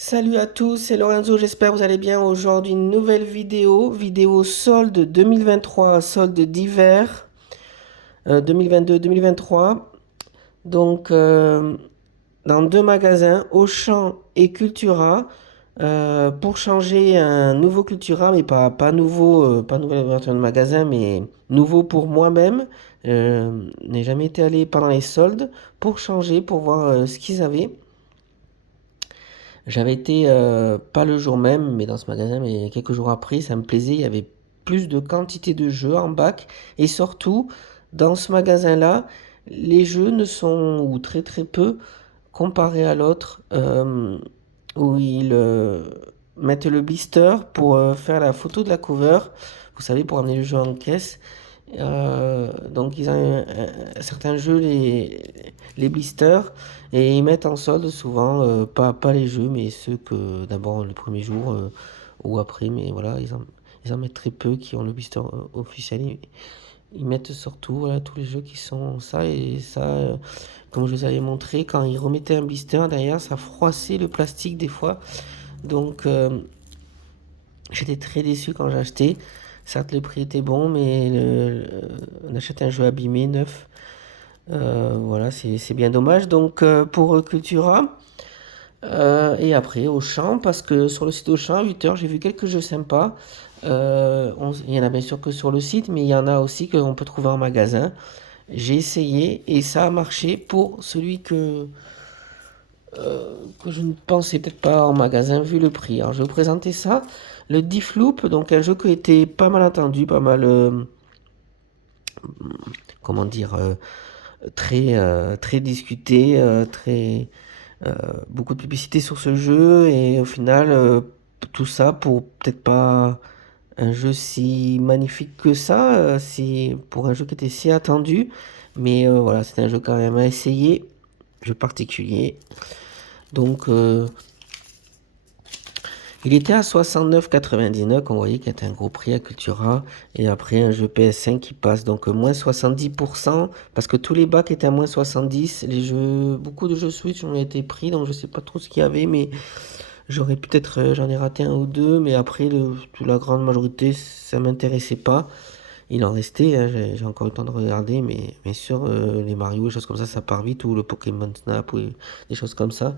Salut à tous, c'est Lorenzo, j'espère que vous allez bien. Aujourd'hui, une nouvelle vidéo solde 2023, solde d'hiver 2022-2023. Donc, dans deux magasins, Auchan et Cultura, pour changer un nouveau Cultura, mais pas nouveau, pas nouvelle ouverture de magasin, mais nouveau pour moi-même. N'ai jamais été allé pendant les soldes pour changer, pour voir ce qu'ils avaient. J'avais été, pas le jour même, mais dans ce magasin, mais quelques jours après, ça me plaisait. Il y avait plus de quantité de jeux en bac. Et surtout, dans ce magasin-là, les jeux ne sont, ou très très peu, comparés à l'autre, où ils mettent le blister pour faire la photo de la cover. Vous savez, pour amener le jeu en caisse. Donc ils ont certains jeux, les blisters, et ils mettent en solde souvent, pas les jeux, mais ceux que d'abord le premier jour ou après, mais voilà, ils en mettent très peu qui ont le blister officiel. Ils mettent surtout voilà, tous les jeux qui sont ça, et ça, comme je vous avais montré, quand ils remettaient un blister derrière, ça froissait le plastique des fois. Donc j'étais très déçu quand j'ai acheté. Certes, le prix était bon, mais on achète un jeu abîmé, neuf. Voilà, c'est bien dommage. Donc, pour Cultura, et après Auchan, parce que sur le site Auchan, à 8 heures, j'ai vu quelques jeux sympas. Il y en a bien sûr que sur le site, mais il y en a aussi qu'on peut trouver en magasin. J'ai essayé et ça a marché pour celui que je ne pensais peut-être pas en magasin vu le prix. Alors je vais vous présenter ça. Le Diffloop, donc un jeu qui a été pas mal attendu, pas mal, comment dire, très discuté, euh, beaucoup de publicité sur ce jeu et au final, tout ça pour peut-être pas un jeu si magnifique que ça, si, pour un jeu qui était si attendu. Mais voilà, c'était un jeu quand même à essayer, jeu particulier. Donc, il était à 69,99, on voyait qu'il y a un gros prix à Cultura. Et après, un jeu PS5 qui passe donc moins 70%, parce que tous les bacs étaient à moins 70. Les jeux, beaucoup de jeux Switch ont été pris, donc je sais pas trop ce qu'il y avait, mais j'aurais peut-être, j'en ai raté un ou deux, mais après, la grande majorité, ça m'intéressait pas. Il en restait, hein, j'ai encore eu le temps de regarder, mais bien sûr, les Mario, les choses comme ça part vite, ou le Pokémon Snap, ou des choses comme ça.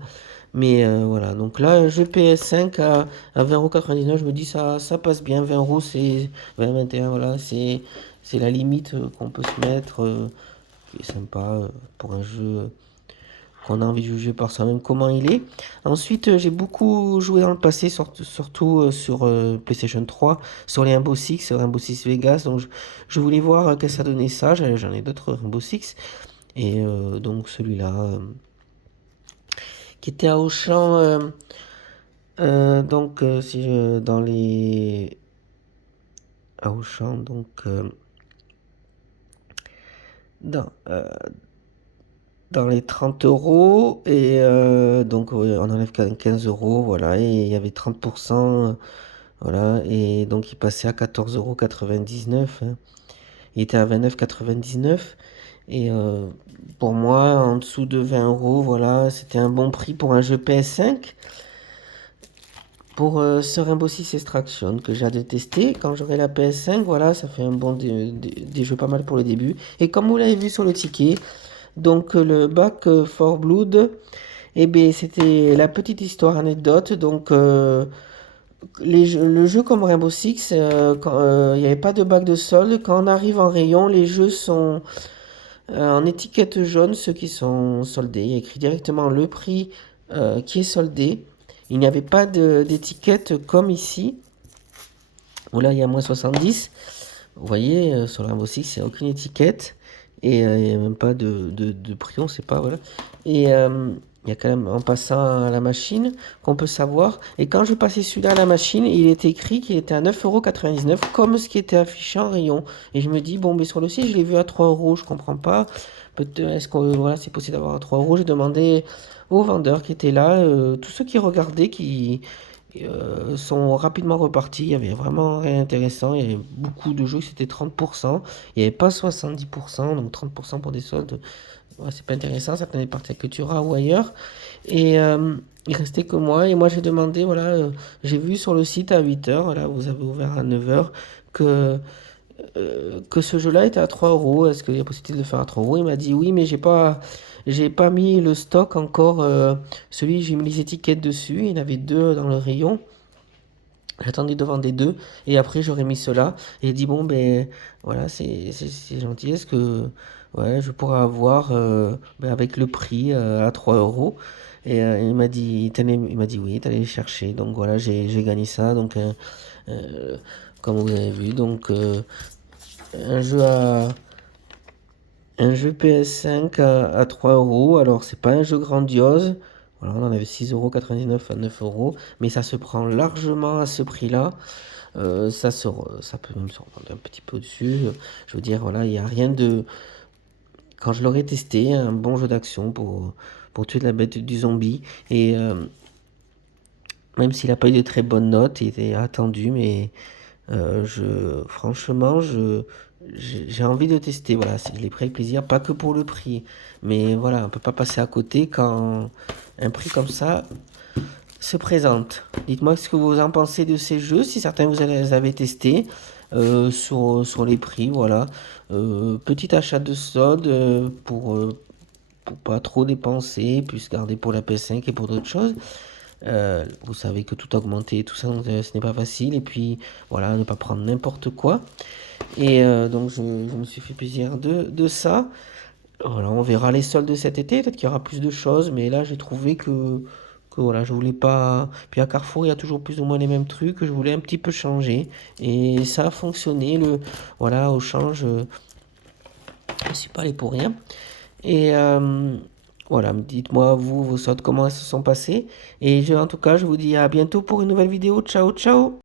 Mais voilà, donc là, un jeu PS5 à 20,99 €, je me dis ça passe bien. 20 euros, c'est 20, 21, voilà, c'est la limite qu'on peut se mettre, qui est sympa pour un jeu qu'on a envie de juger par soi-même comment il est. Ensuite, j'ai beaucoup joué dans le passé, surtout sur PlayStation 3, sur les Rainbow Six, Rainbow Six Vegas. Donc, je voulais voir que ça donnait ça. J'en ai d'autres Rainbow Six. Et donc, celui-là, qui était à Auchan. Donc, si je, dans les. À Auchan, donc. Dans, euh, dans les 30 euros. Et donc, ouais, on enlève 15 euros. Voilà. Et il y avait 30%. Voilà. Et donc, il passait à 14,99 €. Hein. Il était à 29,99 €. Et pour moi, en dessous de 20 euros, voilà, c'était un bon prix pour un jeu PS5. Pour ce Rainbow Six Extraction que j'ai détesté, quand j'aurai la PS5, voilà, ça fait un bon des jeux pas mal pour le début. Et comme vous l'avez vu sur le ticket, donc le Back 4 Blood, eh bien, c'était la petite histoire anecdote. Donc le jeu comme Rainbow Six, quand il n'y avait pas de bac de solde, quand on arrive en rayon, les jeux sont en étiquette jaune, ceux qui sont soldés. Il y a écrit directement le prix qui est soldé. Il n'y avait pas d'étiquette comme ici, où là il y a moins 70. Vous voyez, sur le Rainbow Six, il n'y a aucune étiquette. Et il n'y a même pas de prix, on ne sait pas. Voilà. Et il y a quand même, en passant à la machine, qu'on peut savoir. Et quand je passais celui-là à la machine, il était écrit qu'il était à 9,99 €, comme ce qui était affiché en rayon. Et je me dis, bon, mais sur le site, je l'ai vu à 3 euros, je comprends pas. Peut-être, est-ce que voilà, c'est possible d'avoir à 3 euros? J'ai demandé aux vendeurs qui étaient là, tous ceux qui regardaient, qui sont rapidement repartis. Il y avait vraiment rien d'intéressant. Il y avait beaucoup de jeux, c'était 30%. Il n'y avait pas 70%, donc 30% pour des soldes. Ouais, c'est pas intéressant, ça tenait partie à Cultura ou ailleurs. Et Il restait que moi et moi j'ai demandé, voilà, j'ai vu sur le site à 8 heures, là vous avez ouvert à 9 heures, que ce jeu-là était à 3 euros. Est-ce qu'il y a possibilité de le faire à 3 euros? Il m'a dit oui, mais j'ai pas mis le stock encore. J'ai mis les étiquettes dessus. Il y en avait deux dans le rayon. J'attendais de vendre les deux et après j'aurais mis cela. Et il dit bon, ben voilà, c'est gentil. Est-ce que ouais, je pourrais avoir ben, avec le prix à 3 euros? Et il m'a dit oui, t'allais les chercher. Donc voilà, j'ai gagné ça. Donc, euh, comme vous avez vu, donc. Un jeu à un jeu PS5 à 3 euros. Alors, c'est pas un jeu grandiose. Voilà, on en avait 6,99 € à 9 euros. Mais ça se prend largement à ce prix-là. Ça peut même se revendre un petit peu au-dessus. Je veux dire, voilà, il n'y a rien de. Quand je l'aurais testé, un bon jeu d'action pour tuer la bête du zombie. Et même s'il n'a pas eu de très bonnes notes, il était attendu, mais franchement, j'ai envie de tester. Voilà, je l'ai pris avec plaisir, pas que pour le prix, mais voilà, on peut pas passer à côté quand un prix comme ça se présente. Dites-moi ce que vous en pensez de ces jeux, si certains vous les avez testés, sur les prix, voilà. Petit achat de solde pour pas trop dépenser, puis se garder pour la PS5 et pour d'autres choses. Vous savez que tout a augmenté, tout ça, donc, ce n'est pas facile. Et puis, voilà, ne pas prendre n'importe quoi. Et donc, je me suis fait plaisir de ça. Voilà, on verra les soldes de cet été. Peut-être qu'il y aura plus de choses. Mais là, j'ai trouvé que voilà, je voulais pas. Puis à Carrefour, il y a toujours plus ou moins les mêmes trucs. Je voulais un petit peu changer. Et ça a fonctionné. Voilà, au change, je ne suis pas allé pour rien. Et voilà, dites-moi vous, vos soldes, comment elles se sont passées. Et en tout cas, je vous dis à bientôt pour une nouvelle vidéo. Ciao, ciao!